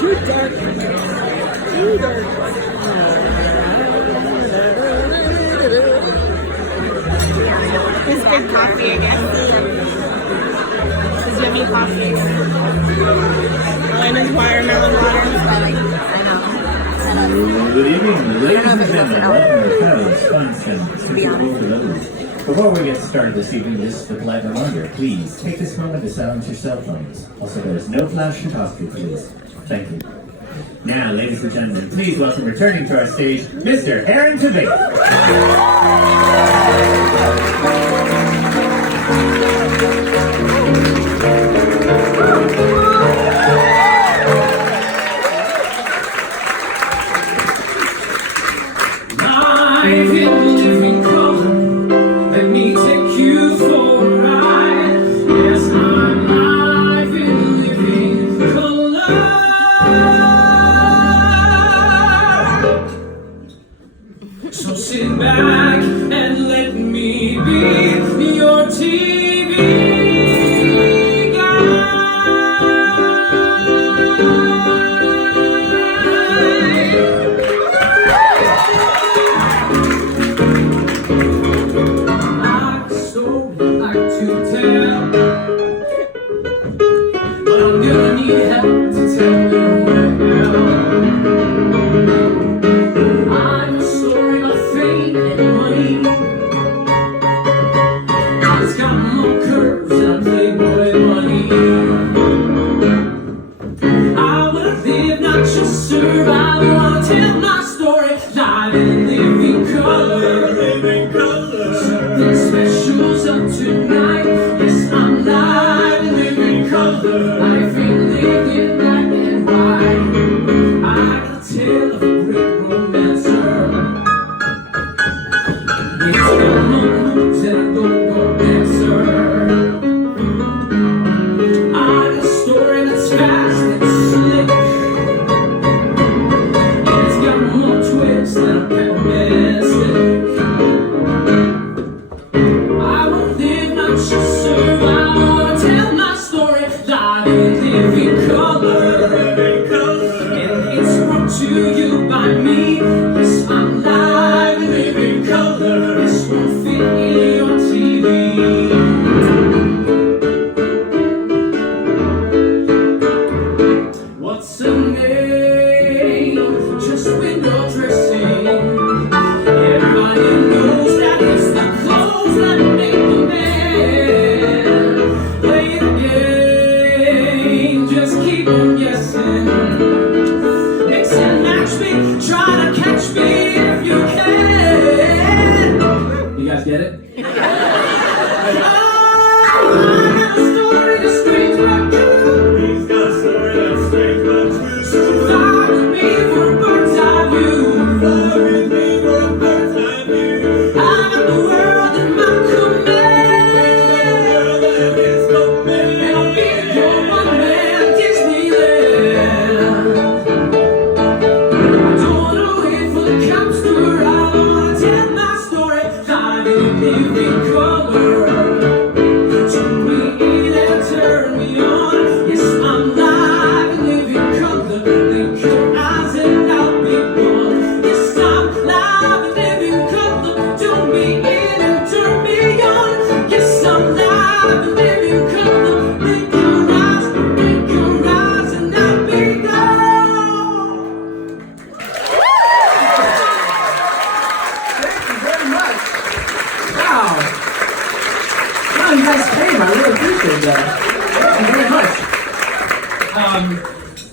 Too dark. Too dark. This good coffee again. Does you have any coffee? Elena's watermelon water. I know. Good evening, ladies and gentlemen. Welcome to Fun. Before we get started this evening, just a polite reminder, please take this moment to silence your cell phones. Also, there is no flash to talk to, please. Thank you. Now, ladies and gentlemen, please welcome returning to our stage, Mr. Tveit. Life in living color, let me take you for a ride. Yes, I'm live in living color. So sit back and let me be your TV guide.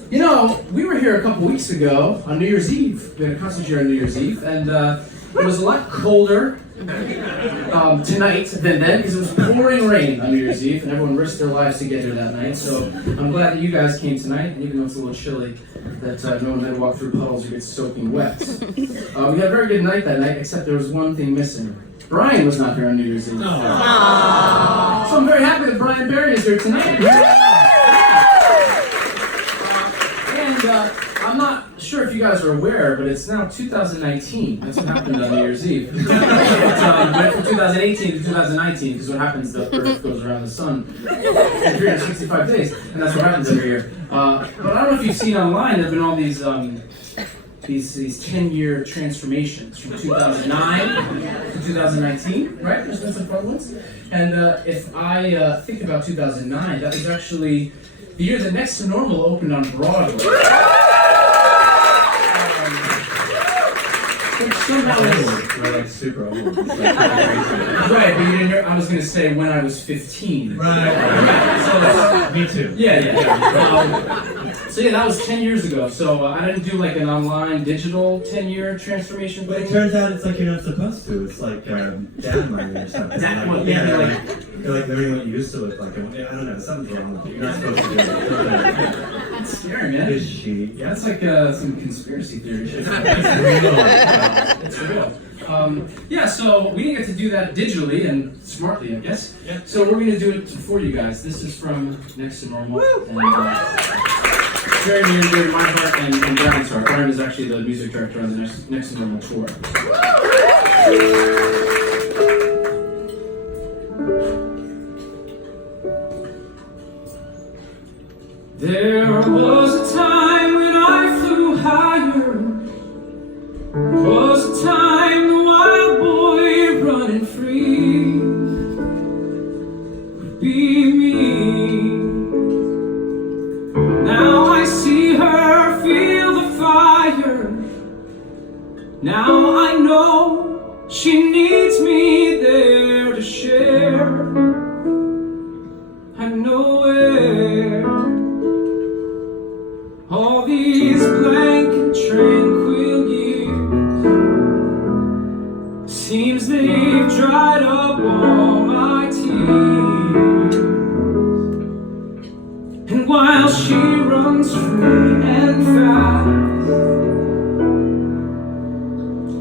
You know, we were here a couple weeks ago on New Year's Eve. We had a concert here on New Year's Eve, and it was a lot colder tonight than then because it was pouring rain on New Year's Eve, and everyone risked their lives to get here that night. So I'm glad that you guys came tonight, and even though it's a little chilly, that no one had to walk through puddles or get soaking wet. We had a very good night that night, except there was one thing missing. Brian was not here on New Year's Eve. So I'm very happy that Brian Barry is here tonight. And I'm not sure if you guys are aware, but it's now 2019. That's what happened on New Year's Eve. It went from 2018 to 2019 because what happens, the Earth goes around the sun in 365 days, and that's what happens every year. But I don't know if you've seen online, there have been all these 10-year transformations from 2009 to 2019, right? There's been some fun ones. And if I think about 2009, that was actually the year that Next to Normal opened on Broadway. We're like super old. It's like Right, but you didn't hear, I was going to say when I was 15. right. So, Me too. yeah. So yeah, that was 10 years ago. So I didn't do like an online digital 10-year transformation But it thing. turns out it's like you're not supposed to. It's like dad mining or something. Yeah, you're like learning what you used to look like. I don't know, something's wrong with you. You're not supposed to do it. That's scary, man. Is she? Yeah, that's like some conspiracy theory shit. It's real. Yeah, so we didn't get to do that digitally and smartly, I guess. Yeah. So we're going to do it for you guys. This is from Next to Normal. And, it's very near and dear to my heart and Brian's heart. Brian is actually the music director on the Next to Normal tour. There was a time when I flew higher. Was a time the wild boy running free would be me. Now I see her feel the fire. Now I know she needs me there to share. I know where all these blank and tranquil years seems they've dried up all my tears. And while she runs free and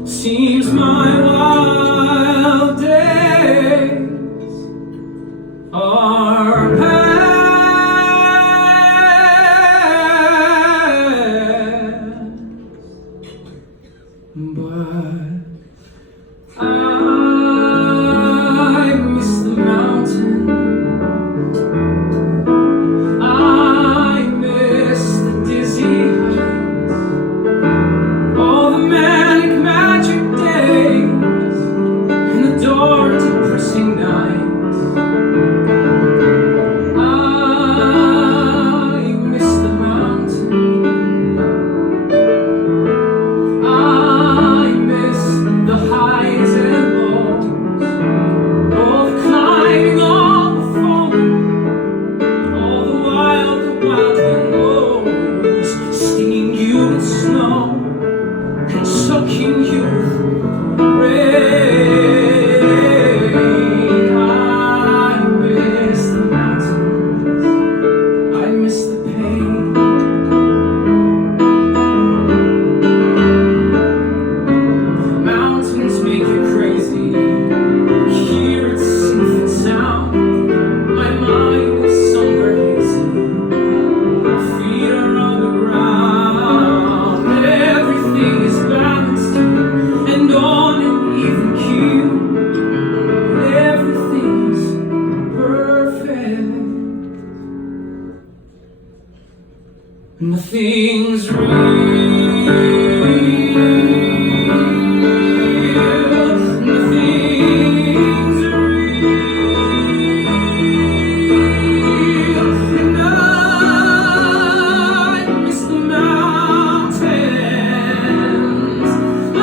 fast, seems my wild days are past. But I miss the mountain. I miss the dizzy heights, all the manic magic days, and the dark depressing nights. I miss the mountain. I miss the highs and lows, all the climbing, all the falling, all the wild wind blows, stinging you with snow and soaking you with rain. I miss the mountains. I miss the pain. Mountains make you crazy. Hear its infant sound. My mind is somewhere hazy. My feet are on the ground. Everything is balanced and on an even keel. Everything's perfect. Nothing's real. Nothing's real. And I miss the mountains. I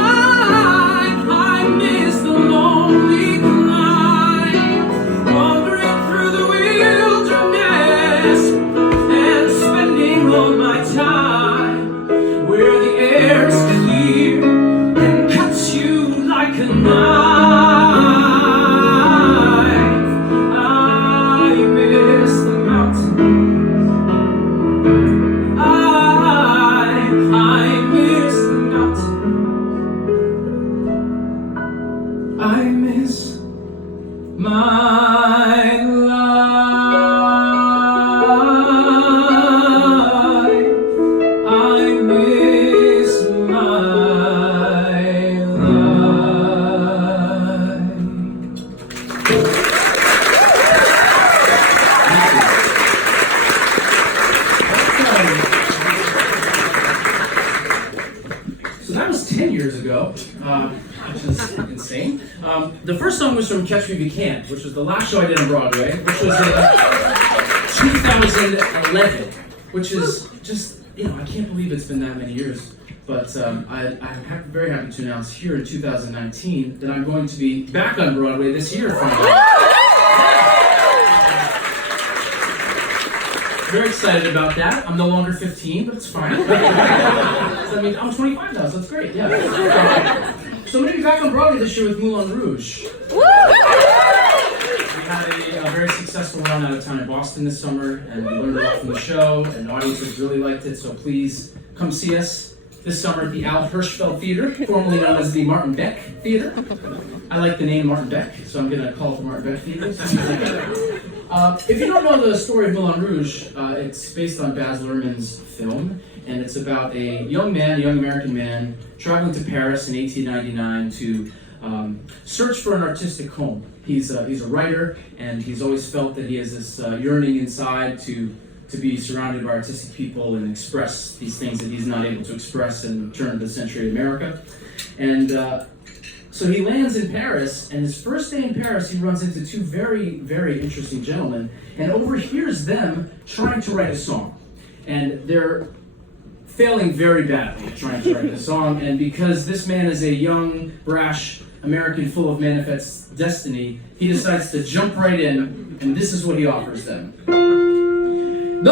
miss the lonely climb, wandering through the wilderness and spending all my time where the air's clear and cuts you like a knife. I miss the mountains. I miss the mountains. I miss my life. I miss years ago, which is insane. The first song was from Catch Me If You Can, which was the last show I did on Broadway, which was in 2011, which is just, I can't believe it's been that many years. But I'm very happy to announce here in 2019 that I'm going to be back on Broadway this year finally. Very excited about that. I'm no longer 15, but it's fine. So that means I'm 25 now, so that's great. Yeah. So I'm going to be back on Broadway this year with Moulin Rouge. We had a very successful run out of town in Boston this summer, and we learned a lot from the show, and the audiences really liked it. So please come see us this summer at the Al Hirschfeld Theater, formerly known as the Martin Beck Theater. I like the name Martin Beck, so I'm going to call it the Martin Beck Theater. If you don't know the story of Moulin Rouge, it's based on Baz Luhrmann's film, and it's about a young American man, traveling to Paris in 1899 to search for an artistic home. He's a writer, and he's always felt that he has this yearning inside to be surrounded by artistic people and express these things that he's not able to express in the turn of the century America. And so he lands in Paris, and his first day in Paris, he runs into two very, very interesting gentlemen and overhears them trying to write a song. And they're failing very badly at trying to write a song, and because this man is a young, brash American full of manifest destiny, he decides to jump right in, and this is what he offers them. The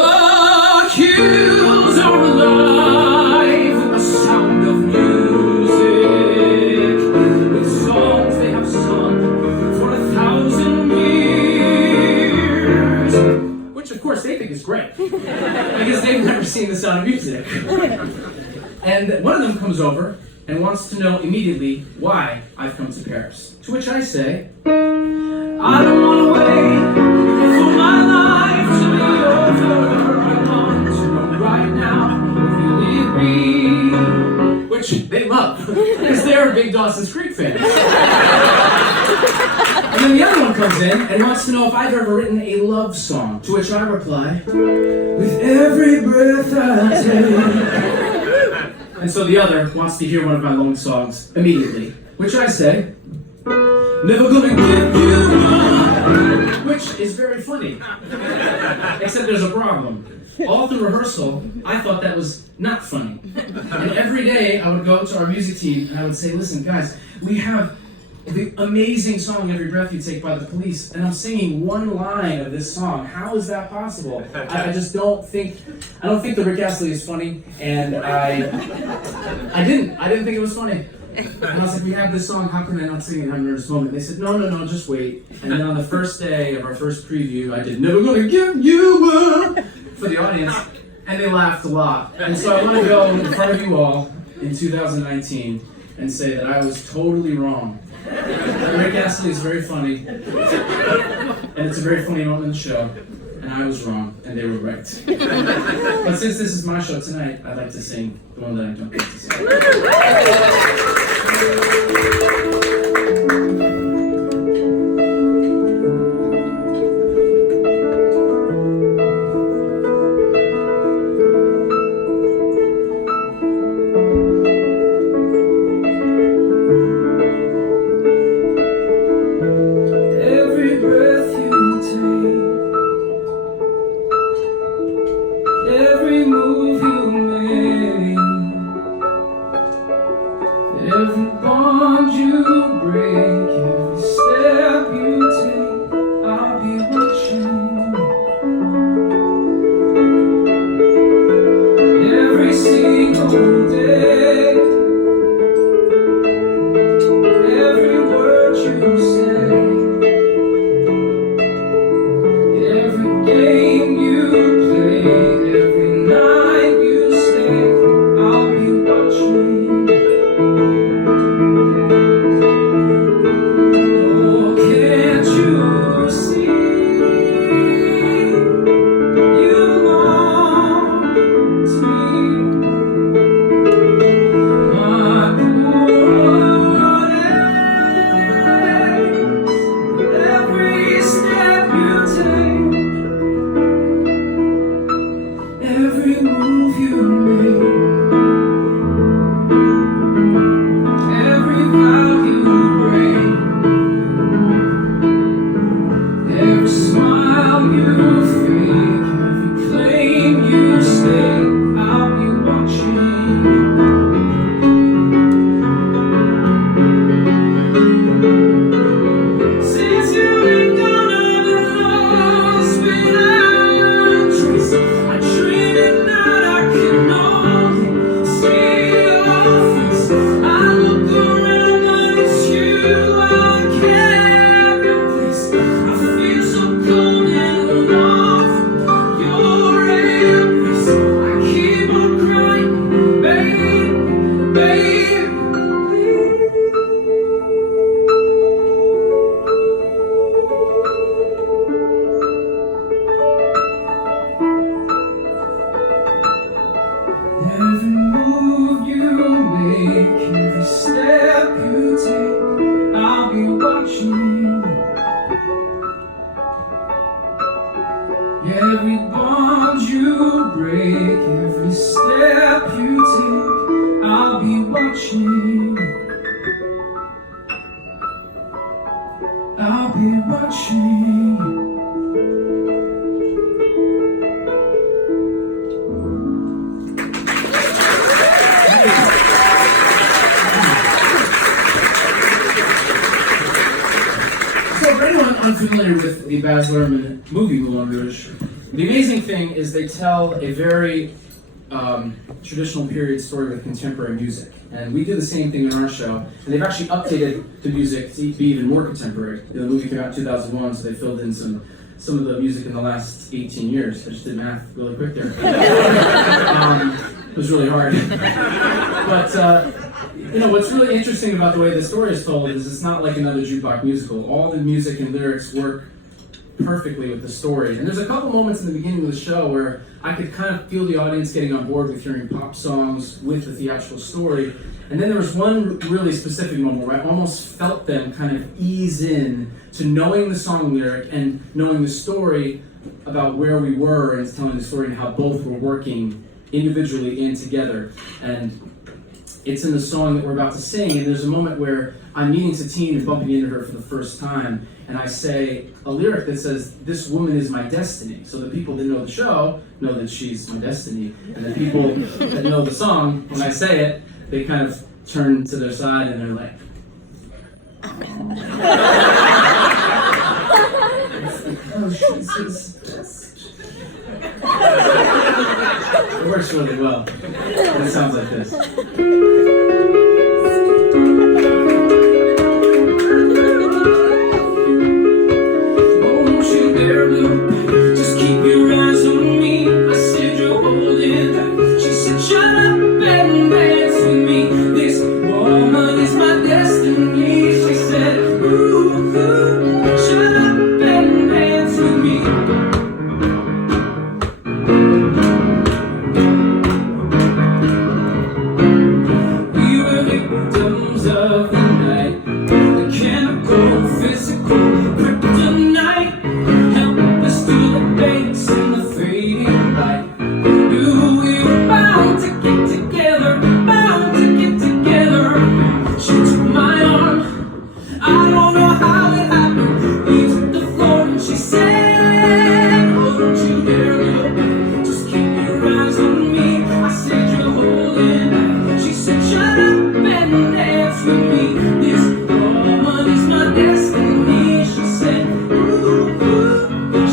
hills are alive with the sound of music, with songs they have sung for 1,000 years. Which, of course, they think is great, because they've never seen The Sound of Music. And one of them comes over and wants to know immediately why I've come to Paris. To which I say, I don't want to wait for my life to be over. I want to know right now if you leave me. which they love, because they're big Dawson's Creek fans. And then the other one comes in and wants to know if I've ever written a love song. To which I reply, with every breath I take. And so the other wants to hear one of my lone songs immediately, which I say, never gonna give you up, which is very funny. Except there's a problem. All through rehearsal, I thought that was not funny. And every day I would go to our music team and I would say, listen guys, we have the amazing song Every Breath You Take by The Police, and I'm singing one line of this song. How is that possible? I just don't think the Rick Astley is funny, and I didn't think it was funny. And I was like, we have this song, how can I not sing it? I'm nervous moment. They said, no, just wait. And then on the first day of our first preview, I did Never Gonna Give You Up for the audience, and they laughed a lot. And so I want to go in front of you all in 2019 and say that I was totally wrong. Rick Astley is very funny, and it's a very funny moment in the show, and I was wrong, and they were right. But since this is my show tonight, I'd like to sing the one that I don't get to sing. Every breath you take, every move you make, every bond you Every move you make, every step you take, I'll be watching. Every bond you break, every step you take, I'll be watching. I'll be watching. So for anyone unfamiliar with the Baz Luhrmann movie Moulin Rouge, the amazing thing is they tell a very traditional period story with contemporary music. And we did the same thing in our show, and they've actually updated the music to be even more contemporary. The movie came out in 2001, so they filled in some of the music in the last 18 years. I just did math really quick there. It was really hard. But what's really interesting about the way the story is told is it's not like another jukebox musical. All the music and lyrics work perfectly with the story. And there's a couple moments in the beginning of the show where I could kind of feel the audience getting on board with hearing pop songs with the theatrical story. And then there was one really specific moment where I almost felt them kind of ease in to knowing the song lyric and knowing the story about where we were and telling the story and how both were working individually and together. And it's in the song that we're about to sing, and there's a moment where I'm meeting Satine and bumping into her for the first time, and I say a lyric that says, "This woman is my destiny." So the people that know the show know that she's my destiny, and the people that know the song, when I say it, they kind of turn to their side and they're like, "Oh, she's his destiny." It works really well. And it sounds like this. Won't you dare look back, just keep your eyes on me. I said you're holding back. She said shut up and dance with me. This woman is my destiny. She said ooh, shut up and dance with me. Of the night, the chemical, physical, kryptonite, helpless to the base and the fading light. Knew we were bound to get together, bound to get together. She took my arm, I don't know how it happened. We took the floor and she said, "Oh, don't you dare look back, just keep your eyes on me." I said you're holding back. She said shut up and dance with me. This woman is my destiny. She said, ooh,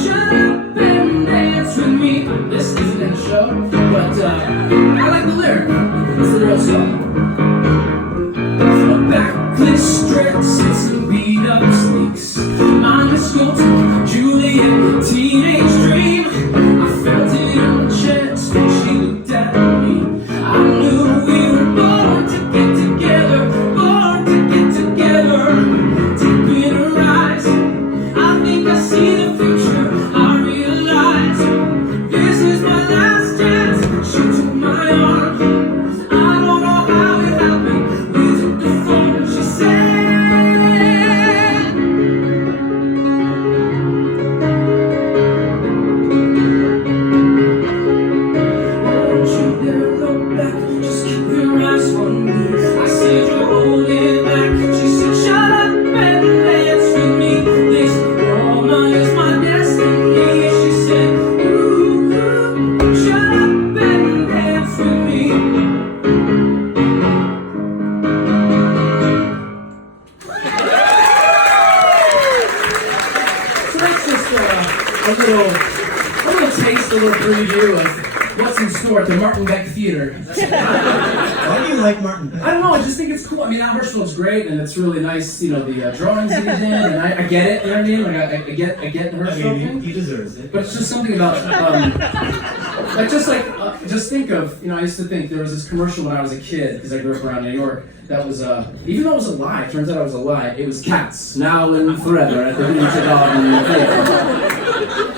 shut up and dance with me. This isn't in the show, but I like the lyric. It's the real song. A backless dress and some beat up sneaks. Mine is sculpted, Juliet, teenage dream. I felt it on my chest when she looked at me. I knew we were born to get together, born to get together. Deep in her eyes, I think I see the future. I realize this is my last chance. She took my arm, I don't know how it happened. We took the phone, she said, "Won't you dare look back, just keep your eyes on me." I said you're holding back. She said shut up and dance with me. This woman is my destiny. She said ooh, shut up and dance with me. So that's just a little taste, a little preview of what's in store at the Martin Beck Theater. Why do you like Martin Beck? I don't know, I just think it's cool. I mean, Hirschfeld's great, and it's really nice, the drawings that he did, and I get it, you know what I mean? Like, I get the Hirschfeld thing. He deserves it. But it's just something about, just think of, I used to think there was this commercial when I was a kid, because I grew up around New York, that was, even though it was a lie, it turns out it was a lie, it was Cats, now and forever, at the Vintage Dog in the theater.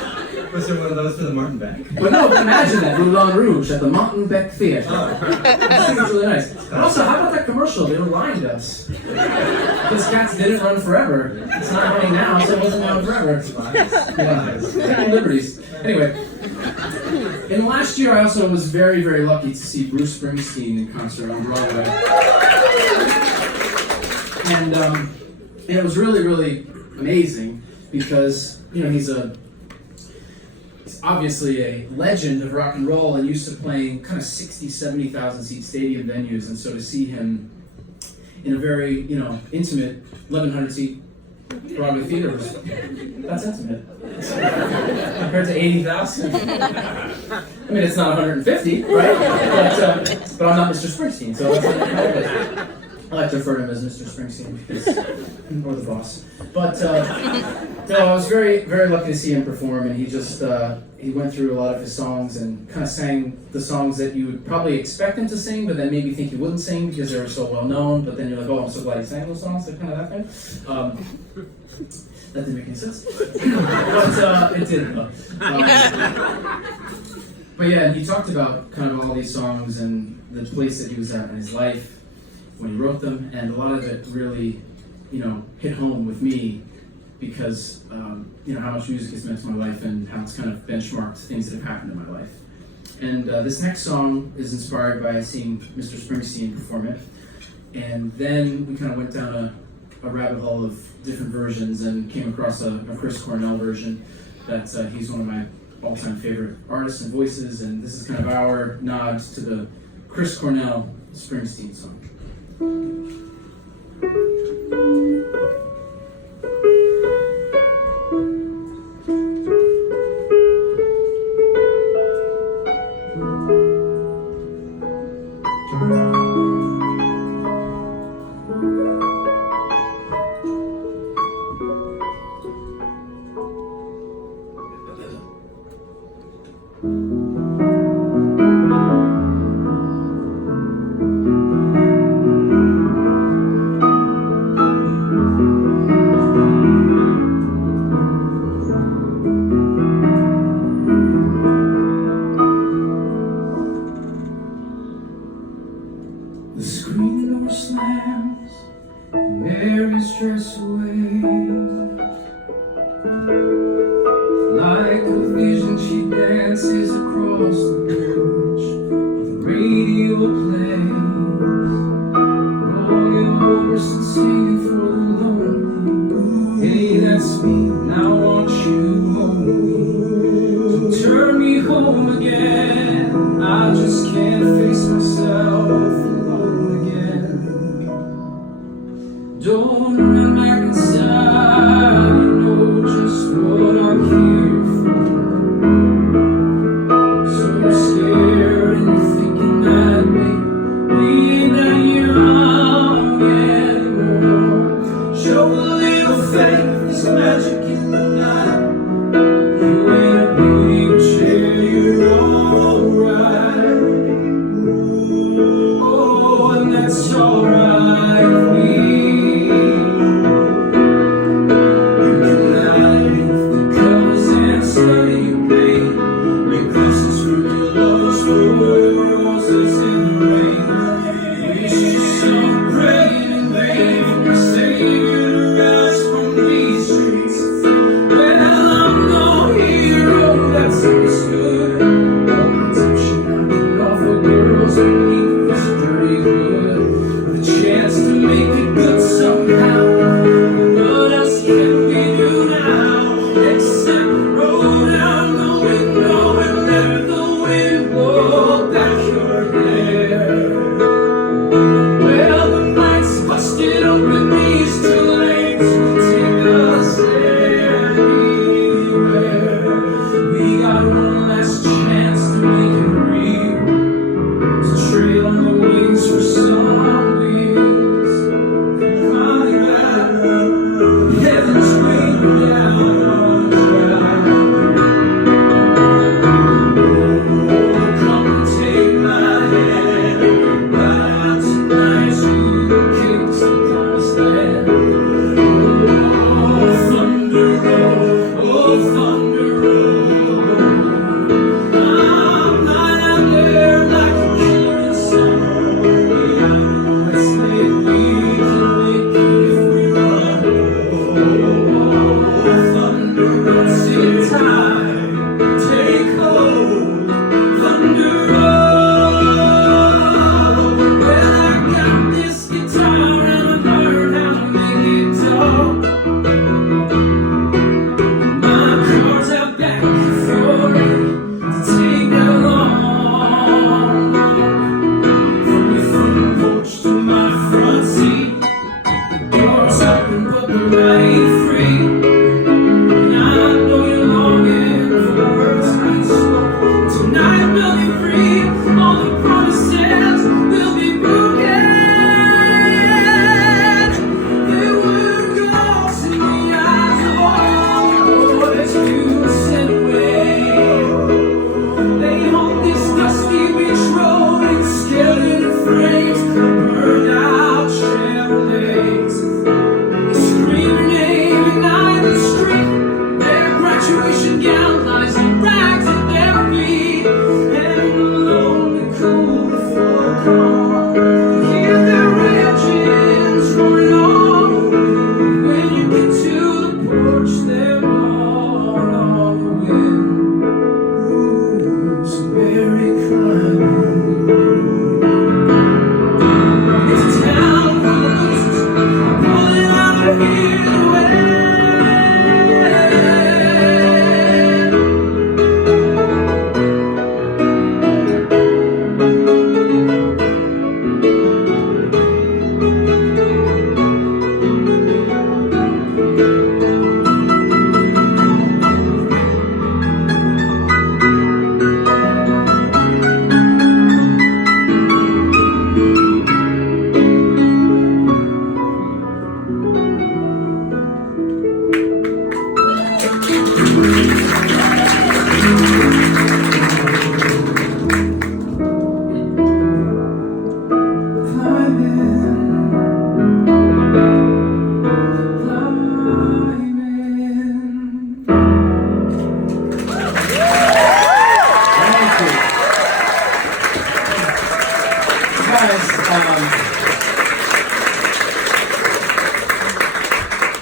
Was picture one of those for the Martin Beck. But no, imagine that, Moulin Rouge at the Mountain Beck Theatre. I think it's really nice. And also, how about that commercial? They reminded us. Those cats didn't run forever. It's not running now, so it wasn't running forever. Yeah, taking liberties. Anyway, in the last year, I also was very, very lucky to see Bruce Springsteen in concert on Broadway. And it was really, really amazing because, you know, he's obviously a legend of rock and roll and used to playing kind of 60, 70,000 seat stadium venues. And so to see him in a very, you know, intimate 1,100 seat Broadway theater was, that's intimate. Compared to 80,000. I mean, it's not 150, right? But I'm not Mr. Springsteen, so that's I like to refer to him as Mr. Springsteen because, or the boss. But no, I was very, very lucky to see him perform, and he just he went through a lot of his songs and kind of sang the songs that you would probably expect him to sing, but then maybe think he wouldn't sing because they were so well known. But then you're like, oh, I'm so glad he sang those songs. So kind of that thing. That didn't make any sense, but it did. But yeah, and he talked about kind of all these songs and the place that he was at in his life when he wrote them, and a lot of it really, you know, hit home with me because, you know, how much music has meant to my life and how it's kind of benchmarked things that have happened in my life. And this next song is inspired by seeing Mr. Springsteen perform it, and then we kind of went down a rabbit hole of different versions and came across a Chris Cornell version that he's one of my all-time favorite artists and voices, and this is kind of our nod to the Chris Cornell Springsteen song. The screen door slams, Mary's dress away. Like a vision, she dances across the porch. The radio plays, rolling over some singing for the lonely. Hey, that's me, now won't you hold me? So turn me home again, I just can't face myself. Don't run back inside, you know just what I'm here for. So scared and you're thinking that maybe that you're wrong anymore. Show a little faith, there's magic in the night. You ain't a beauty, but yeah, you're alright.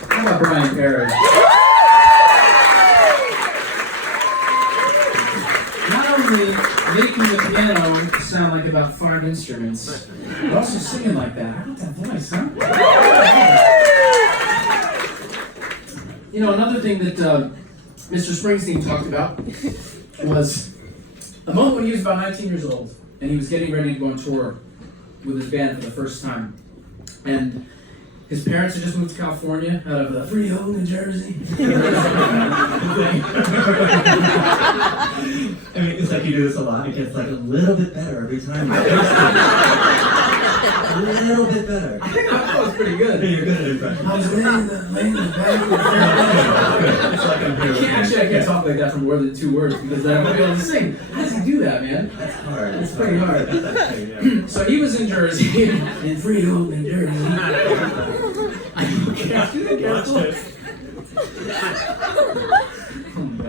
How about Brian Perry? Not only making the piano sound like about 5 instruments, but also singing like that. How about that voice, huh? You know, another thing that Mr. Springsteen talked about was a moment when he was about 19 years old, and he was getting ready to go on tour with his band for the first time. And his parents had just moved to California out of Freehold, New Jersey. I mean, it's like you do this a lot. It gets like a little bit better every time. A little bit better. I think that was pretty good. You're good at impressions. I was laying the back. It's like I'm here. Actually, I can't talk like that from more than 2 words because then I won't be able to sing. How does he do that, man? That's hard. It's pretty hard. Yeah. So he was in Jersey, in Freehold, New Jersey. Watched it. Oh my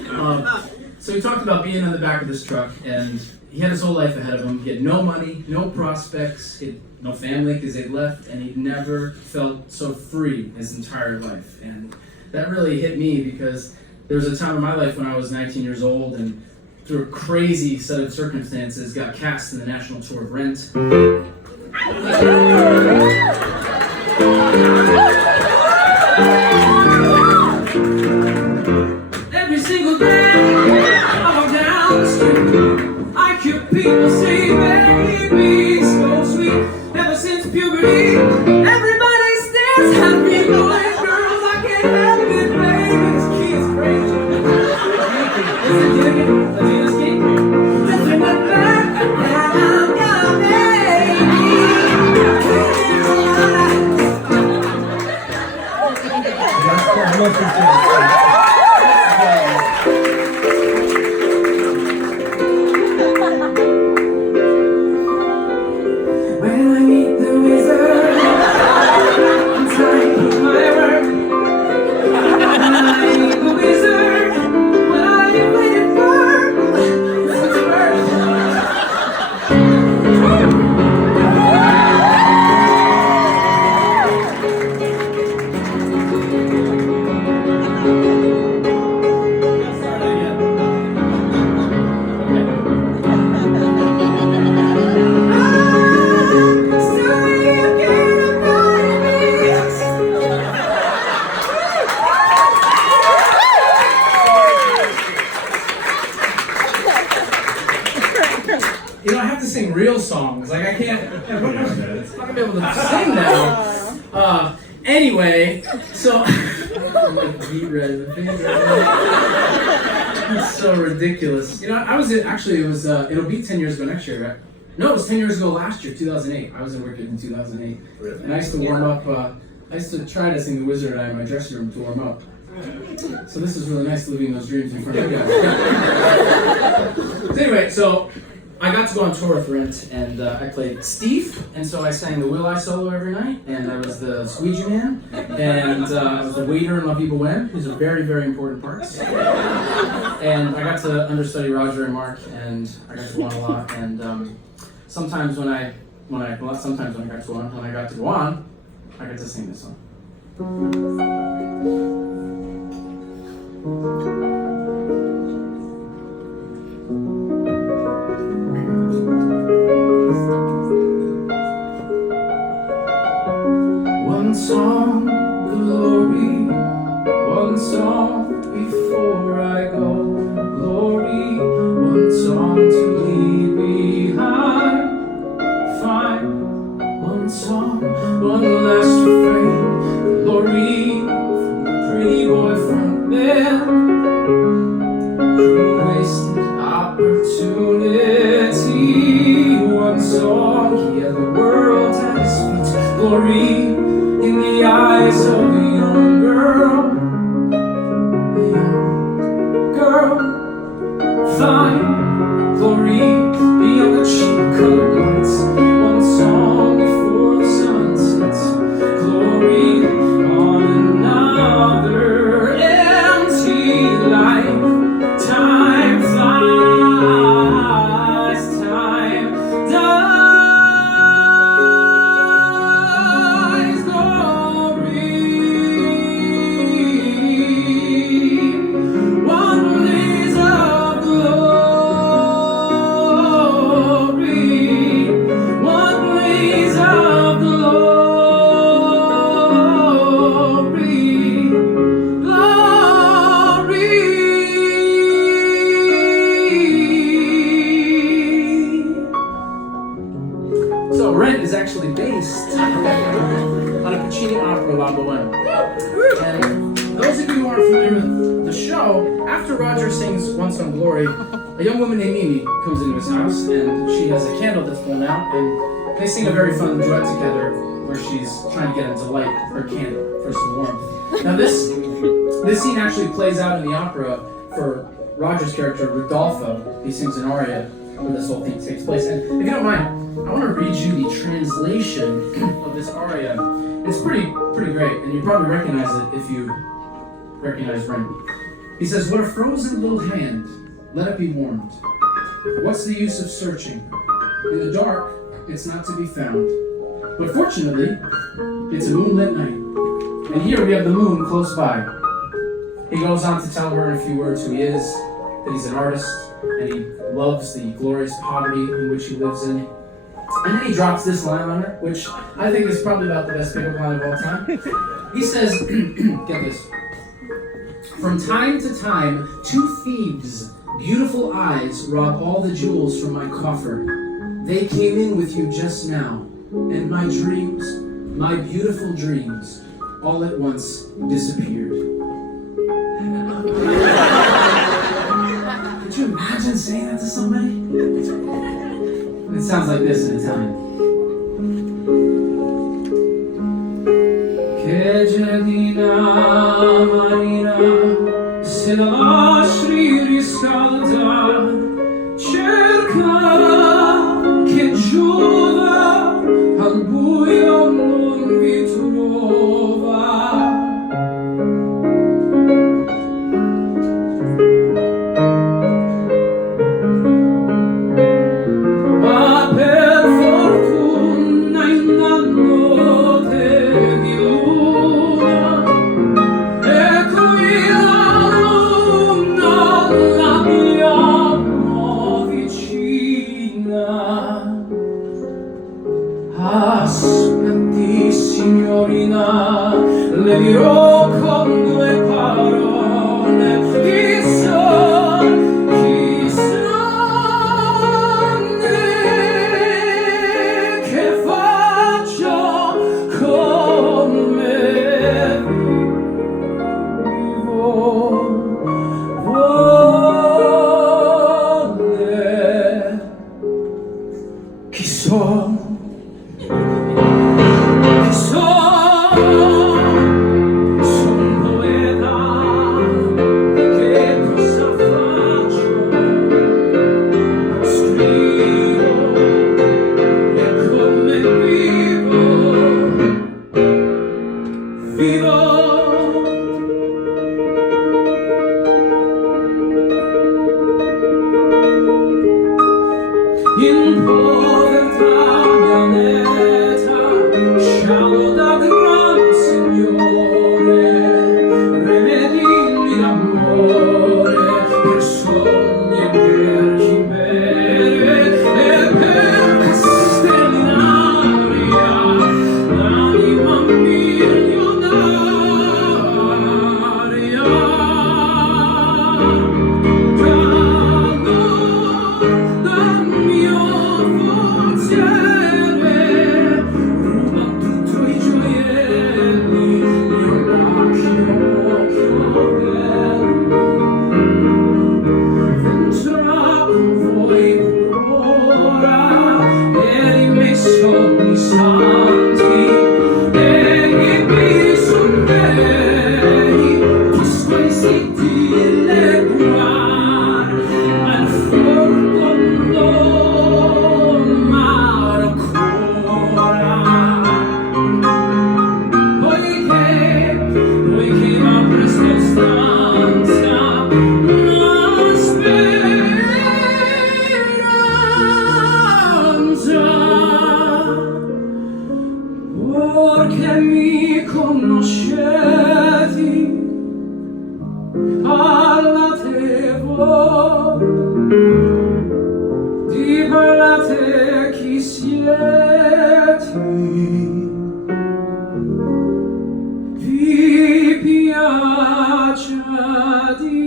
gosh. So he talked about being in the back of this truck, and he had his whole life ahead of him. He had no money, no prospects, he had no family because they'd left, and he'd never felt so free his entire life. And that really hit me because there was a time in my life when I was 19 years old, and through a crazy set of circumstances, got cast in the national tour of Rent. Every single day I walk down the street, I hear people say, baby, so sweet. Ever since puberty, everybody stares at me, boys, girls, I can't help it, baby. This key is crazy. Is it digging? A Venus key? Just in the back, I'm your baby. When I meet the wizard, I'm trying to put my work. When I meet the wizard, what are you waiting for? Listen to her. You know, I have to sing real songs. Like, I can't. I'm not gonna be able to sing now. Anyway, so. Beat red. It's so ridiculous. You know, I was actually, it was, it'll be 10 years ago next year, right? No, it was 10 years ago last year, 2008. I was in Wicked in 2008. Really? And I used to warm up, I used to try to sing The Wizard in my dressing room to warm up. So this is really nice living those dreams in front of you guys. So anyway, so I got to go on tour with Rent, and I played Steve, and so I sang the Will I solo every night, and I was the squeegee man, and I was the waiter in La People When. These are very, very important parts. And I got to understudy Roger and Mark, and I got to go on a lot, and sometimes when I got to go on, I got to sing this song. One song, glory, one song before I go, glory, one song to leave behind, fine, one song, one last refrain, glory, from the pretty boy front there, who wasted opportunity, one song, he had the world at his feet, glory, in the eyes of a young girl, fine, glory, beyond the cheap colored lights, one song before the sun sets, glory, on another empty life, time flies, time does. So Rent is actually based on a Puccini opera, La Bohème. And those of you who aren't familiar with the show, after Roger sings Once on Glory, a young woman named Mimi comes into his house, and she has a candle that's blown out, and they sing a very fun duet together where she's trying to get him to light her candle for some warmth. Now this scene actually plays out in the opera for Roger's character, Rodolfo. He sings an aria where this whole thing takes place. And if you don't mind, I want to read you the translation of this aria. It's pretty great, and you probably recognize it if you recognize Rent. He says, "What a frozen little hand, let it be warmed. What's the use of searching? In the dark, it's not to be found. But fortunately, it's a moonlit night. And here we have the moon close by." He goes on to tell her in a few words who he is, that he's an artist, and he loves the glorious poverty in which he lives in. And then he drops this line on her, which I think is probably about the best pickup line of all time. He says, get this, "From time to time, two thieves, beautiful eyes, rob all the jewels from my coffer. They came in with you just now, and my dreams, my beautiful dreams, all at once disappeared." Could you imagine saying that to somebody? It sounds like this in Italian. Che Gelida, Manina, se la lasci riscaldar, cerca che giova, al buio non vi trova. Aspetti, signorina, le dirò con due parole. Chissà che faccio con me vivo, vuole. Chi sono? In povertà pianeta, scialo da gran signore, remedini d'amore, per sogni e per chimere, e per castelli in aria, l'anima milionaria. Perché mi conosceti, parlatevo, di parlate chi siete, vi piace di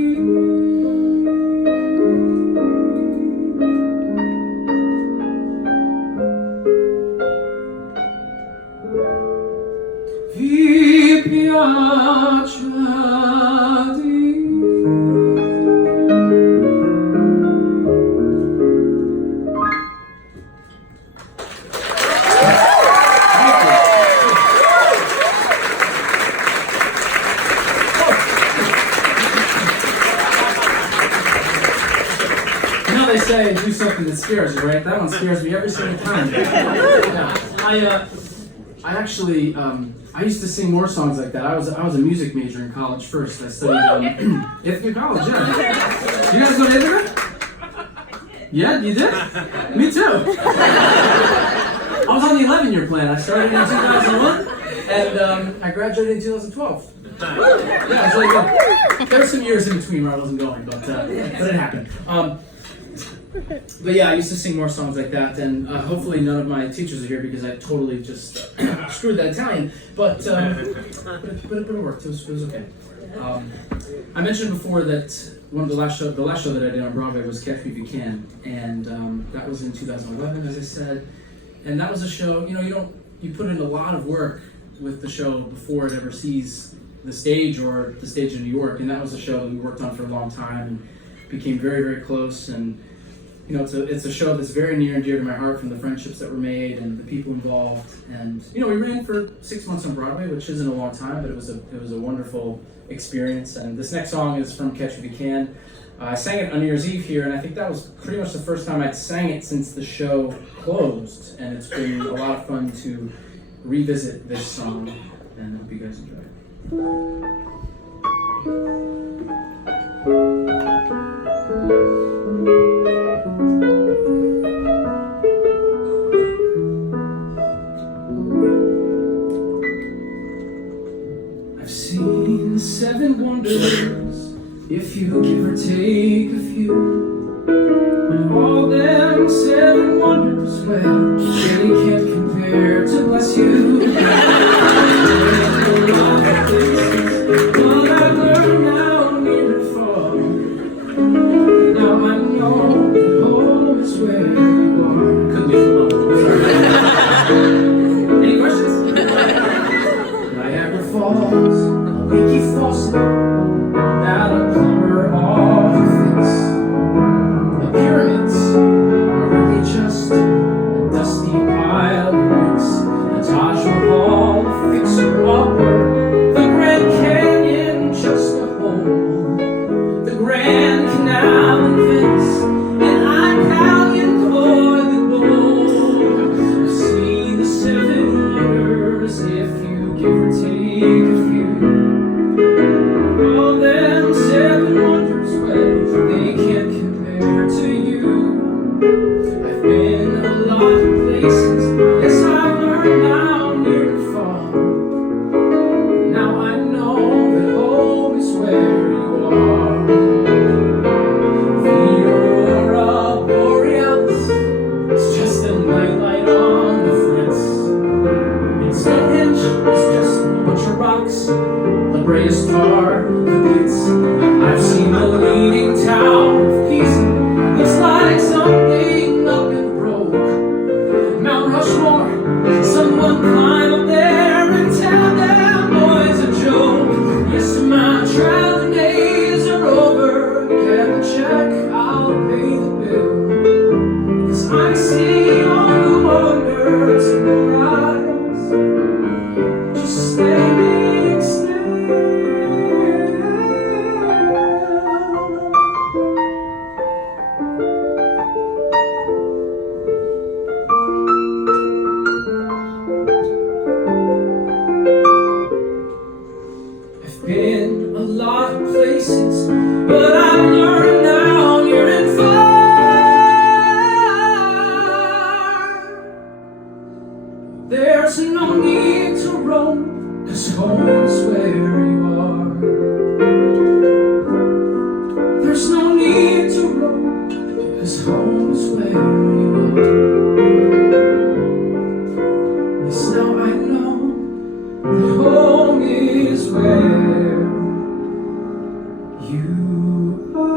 piacciati. They say do something that scares you, right? That one scares me every single time. Yeah. I actually, I used to sing more songs like that. I was a music major in college first. I studied Ithaca College. Yeah. You guys go to Ithaca? Yeah, you did? Me too. I was on the 11-year plan. I started in 2001, and I graduated in 2012. Yeah, so there were some years in between where I wasn't going, but it happened. But yeah, I used to sing more songs like that, and hopefully none of my teachers are here because I totally just screwed that Italian. But it worked. It was okay. I mentioned before that one of the last show that I did on Broadway was Catch Me If You Can, and that was in 2011, as I said. And that was a show. You put in a lot of work with the show before it ever sees the stage or the stage in New York, and that was a show that we worked on for a long time and became very, very close. And it's a show that's very near and dear to my heart from the friendships that were made and the people involved. And we ran for 6 months on Broadway, which isn't a long time, but it was a wonderful experience. And this next song is from Catch Me If You Can. I sang it on New Year's Eve here, and I think that was pretty much the first time I'd sang it since the show closed. And it's been a lot of fun to revisit this song, and I hope you guys enjoy it. I've seen the 7 wonders, if you give or take a few. But all them 7 wonders, well, they can't compare to bless you. But I've learned now near and far. Now I know that home is where you are. Couldn't leave alone. Sorry. Any questions? Niagara Falls, a leaky faucet, that a plumber ought to fix. The pyramids are really just a dusty pile of bricks. The Taj Mahal, a fixer-upper. The Grand Canyon, just a hole. The Grand Canal in Venice, an Italian toilet bowl. I've seen the 7 wonders, if you give or take a few. All them 7 wonders, well, they can't compare to you. I've been a lot of places, yes, I've learned now near and far. Now I know that home is where you are. The aurora borealis is just a nightlight on the fritz. And Stonehenge is just a bunch of rocks. La Brea Star, the Blitz. I've seen the Leaning Tower of Pisa. Looks like something up and broke. Mount Rushmore, someone climb up there and tell them boys a joke. Yes, my traveling days are over. Get the check, I'll pay the bill. 'Cause I see all the wonders in your eyes. Just stay big still. I've been a lot of places, but I've learned now near and far. There's no need to roam, 'cause home is where you are. There's no need to roam, 'cause home is where you are. Yes, now I know that home is where you are.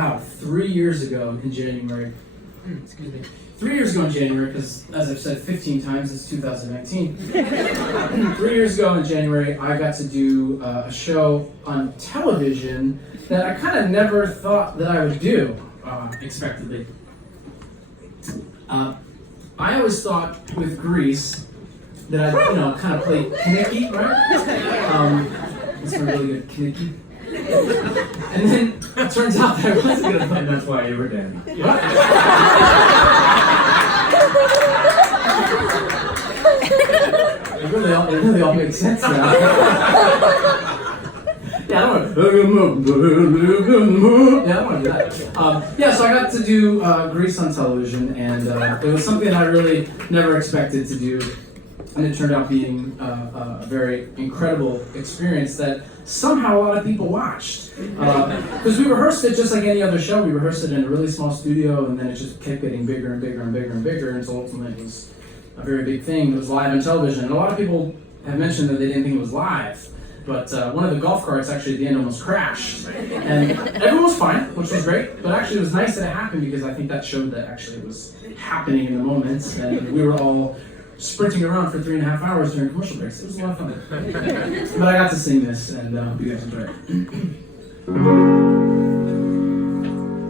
wow, 3 years ago in January, excuse me, 3 years ago in January, because as I've said 15 times, it's 2019. 3 years ago in January, I got to do a show on television that I kind of never thought that I would do, expectedly. I always thought with Grease that I'd, kind of play Kinnicky, right? It's a really good Kinnicky. And then it turns out that I wasn't going to play. And that's why you were dead. What? It really all makes sense now. Yeah, I don't want to do that. So I got to do Grease on television, and it was something I really never expected to do. And it turned out being a very incredible experience that somehow a lot of people watched. Because we rehearsed it just like any other show. We rehearsed it in a really small studio, and then it just kept getting bigger and bigger and bigger and bigger until ultimately it was a very big thing. It was live on television. And a lot of people have mentioned that they didn't think it was live. But one of the golf carts actually at the end almost crashed. And everyone was fine, which was great. But actually it was nice that it happened because I think that showed that actually it was happening in the moment. And we were all sprinting around for 3.5 hours during commercial breaks. It was a lot of fun. But I got to sing this, and you guys enjoy it.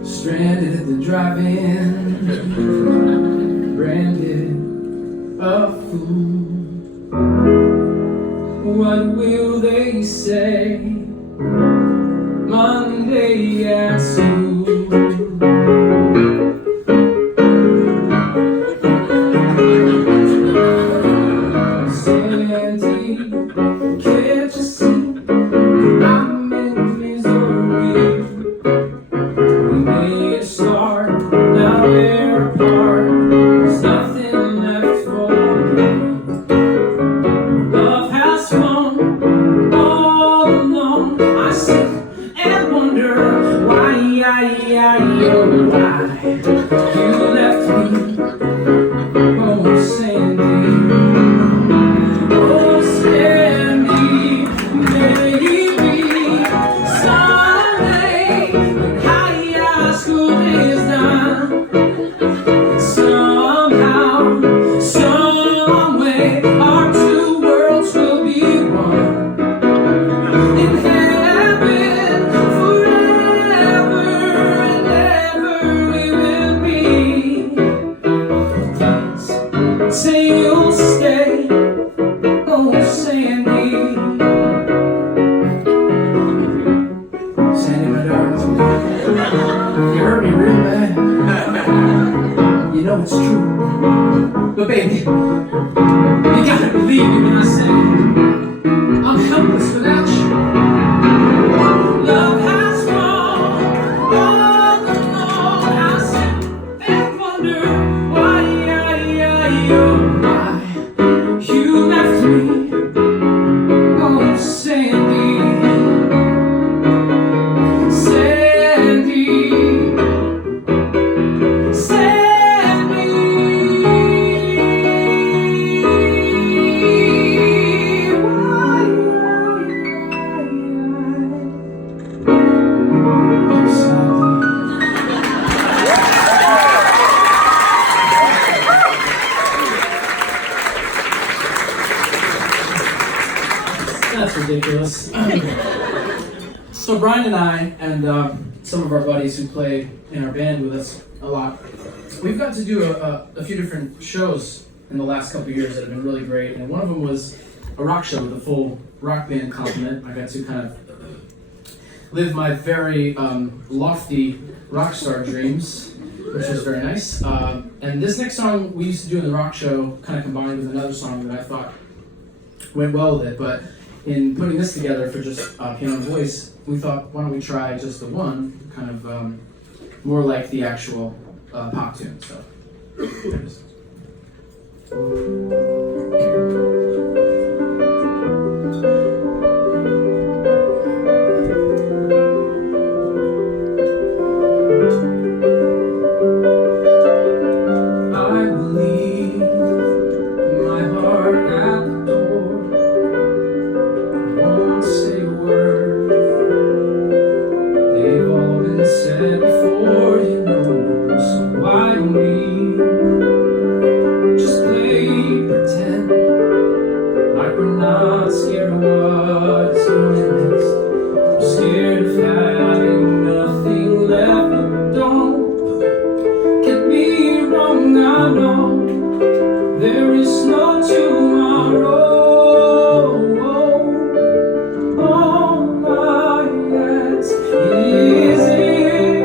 Stranded at the drive-in, branded a fool. What will they say Monday at school? Can't you see I'm in misery? We made a start, now we're apart. There's nothing left for me. Love has flown all alone. I sit and wonder why you left me. Oh, Sandy. Say you'll stay, oh Sandy. Sandy, my darling, you hurt me real bad. You know it's true, but baby, you gotta believe me when I say I'm helpless without you. Love has gone all alone. I sit and wonder why you left me, oh Sandy, Sandy, Sandy. Why? Oh Sandy. That's ridiculous. So Brian and I, and some of our buddies who play in our band with us a lot, we've got to do a few different shows in the last couple of years that have been really great. And one of them was a rock show with a full rock band complement. I got to kind of live my very lofty rock star dreams, which was very nice. And this next song we used to do in the rock show kind of combined with another song that I thought went well with it. But in putting this together for just piano and voice, we thought, why don't we try just the one, kind of more like the actual pop tune. So here it is. Say a word. They've all been said before. Lord, you know, so why don't we just play pretend like we're not scared of what's coming next. We're scared of having nothing left, but don't get me wrong, I know there is no tomorrow. All I ask is if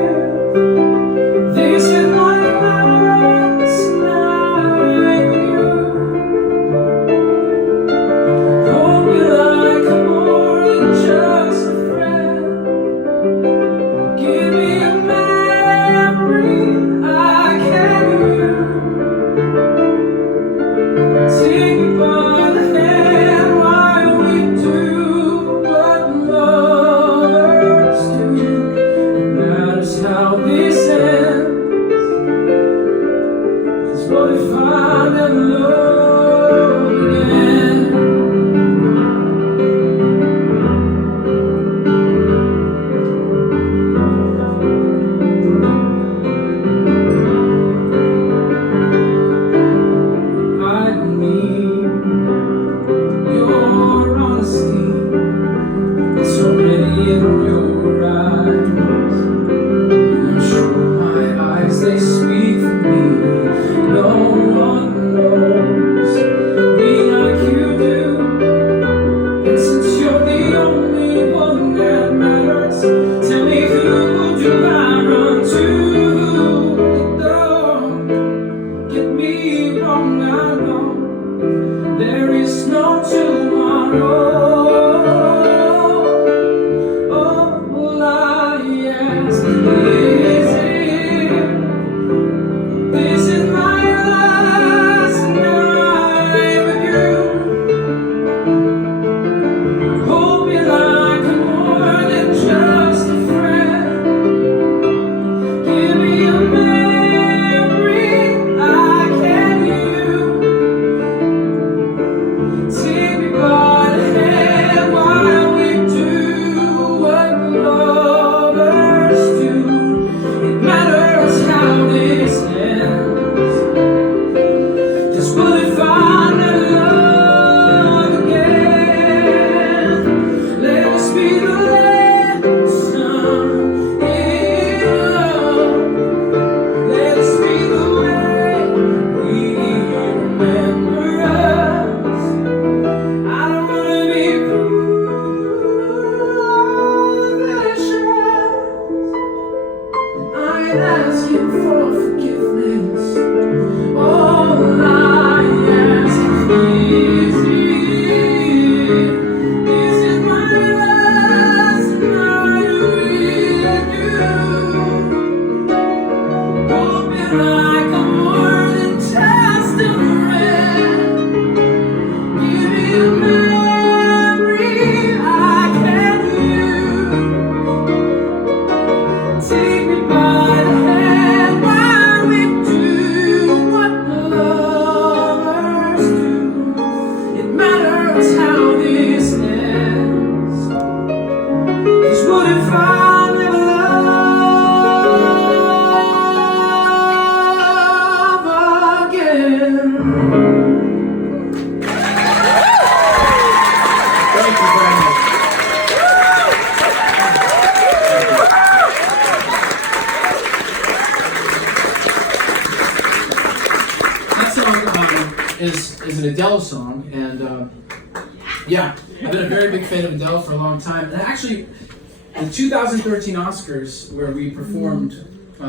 this is my last night with you. Hope you like more than just a friend. Give me a memory I can use. Take me by the hand while we do what lovers do. It matters how this ends. 'Cause what if I never love again? I don't need your honesty. It's already in your eyes. And I'm sure my eyes, they speak for me. No one knows me like you do. And since you're the only one that matters, tell me who do I run to? Don't get me wrong, I know there is no tomorrow. All I ask is if this is my last night with you. Hope you like more than just a friend. Give me a memory I can use. Take me by the hand while we do what lovers do. It matters how this ends. 'Cause what if I never love again? Let us be the lesson in love. Let us be the way we remember us. I don't wanna be foolish. I ain't asking for forgiveness. All I ask is if this is my last night with you. Hoping like I'm more than just a friend. Give me a memory I can use. Take me by the hand while we do what lovers do. It matters how this ends. 'Cause what if I never love again? Thank you very much. That song is an Adele song, and yeah, I've been a very big fan of Adele for a long time. And actually, the 2013 Oscars, where we performed, we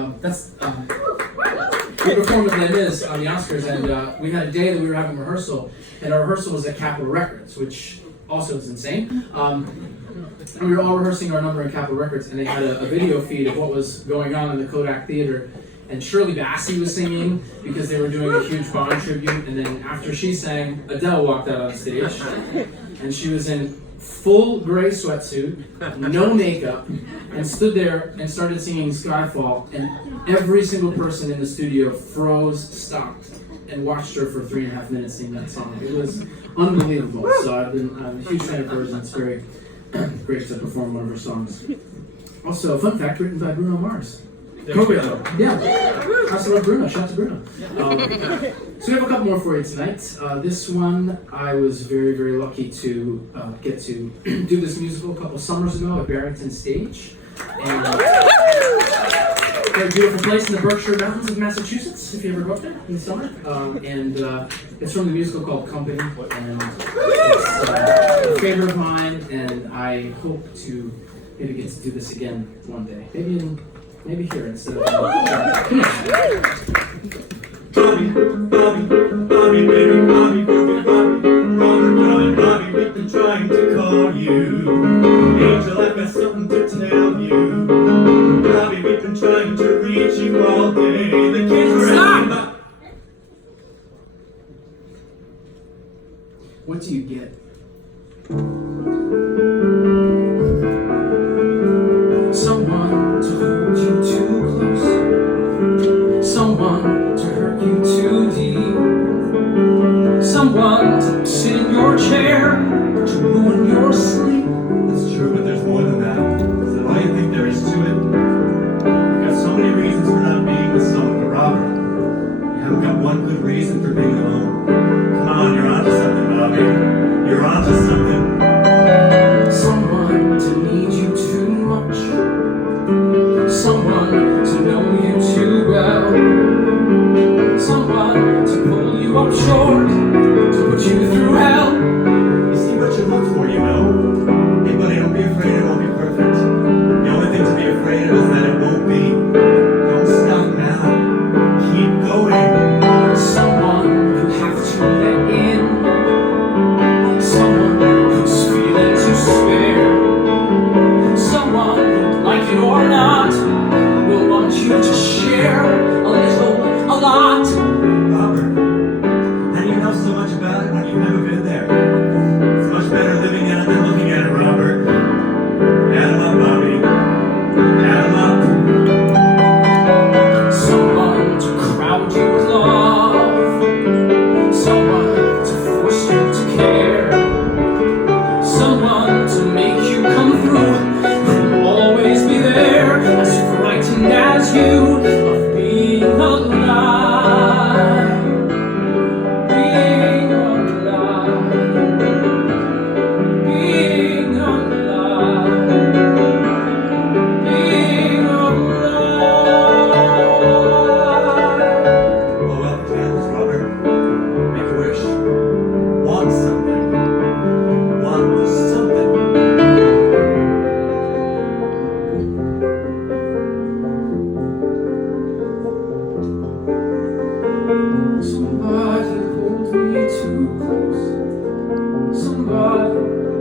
performed with Les Mis on the Oscars, and we had a day that we were having rehearsal, and our rehearsal was at Capitol Records, which also is insane. And we were all rehearsing our number at Capitol Records, and they had a video feed of what was going on in the Kodak Theater. And Shirley Bassey was singing because they were doing a huge Bond tribute. And then after she sang, Adele walked out on stage, and she was in full gray sweatsuit, no makeup, and stood there and started singing Skyfall. And every single person in the studio froze, stopped, and watched her for 3.5 minutes sing that song. It was unbelievable. So I'm a huge fan of hers, and it's very great to perform one of her songs. Also, a fun fact, written by Bruno Mars. Corio. Yeah. How's about Bruno? Shout out to Bruno. So we have a couple more for you tonight. This one, I was very, very lucky to get to do this musical a couple summers ago at Barrington Stage. And very beautiful place in the Berkshire Mountains of Massachusetts, if you ever go up there in the summer. And it's from the musical called Company, and it's a favorite of mine, and I hope to maybe get to do this again one day. Maybe here instead of... Bobby, baby, Bobby, we've been trying to call you. Angel, I've got something to tell you. Bobby, we've been trying to reach you all day. The kids are asking about... What do you get? Someone to hold you too close. Someone to hurt you too deep. Someone to sit in your chair to ruin your sleep. That's true, but there's more than that. Is that all you think there is to it? You've got so many reasons for not being with someone, but Robert, you haven't got one good reason for being alone. Come on, you're onto something, Bobby. You're onto something. Someone to need you too much. Someone to know you too well. Someone to pull you up short, to put you through hell. You see what you look for, you know? Hey, buddy, don't be afraid it won't be perfect. The only thing to be afraid of is that it won't be. Don't stop now. Keep going. Someone you have to let in. Someone whose feelings you spare. Someone who, like it or not, will want you to share a little, a lot. Robert, how do you know so much about it when you've never been there? It's much better living at it than looking at it, Robert. Add 'em up, Bobby. Add 'em up. Someone to crowd you with love. Someone to force you to care. Someone to make you come through. Who'll always be there, as frightened as you of being alive. Being alive. Being alive. Being alive. Blow out the candles, Robert. Make a wish. Want something. Want something. Somebody hold me too close. Somebody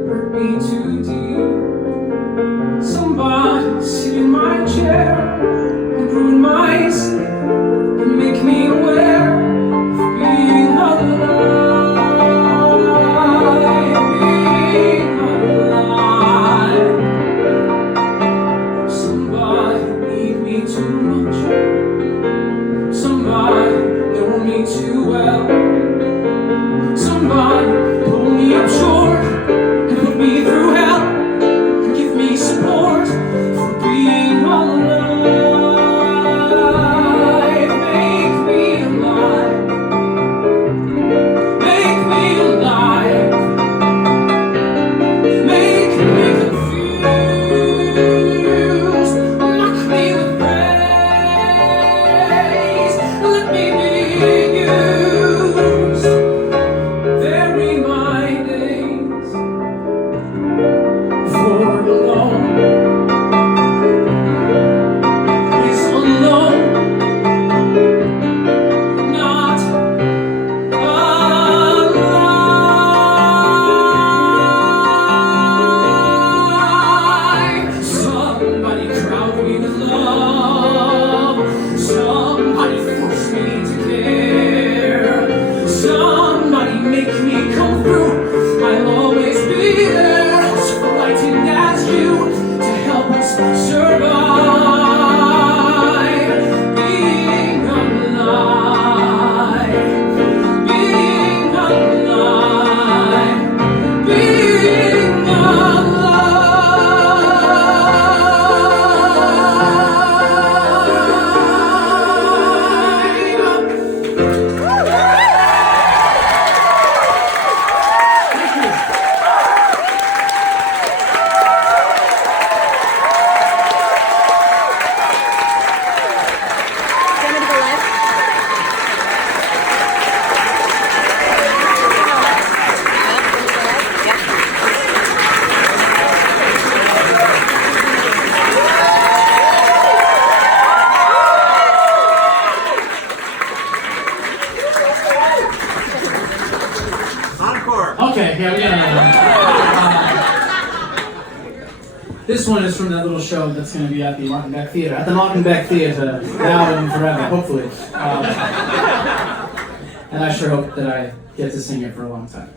hurt me too deep. Somebody sit in my chair and ruin my sleep and make me aware of being alive. Being alive. Somebody need me too much. Somebody know me too well. Somebody pull me up short and put me through hell and give me support for being alive. Make me alive. Make me alive. Make me confused. Knock me with praise. Let me be used. This one is from that little show that's going to be at the Martin Beck Theater. At the Martin Beck Theater, now and forever, hopefully. And I sure hope that I get to sing it for a long time.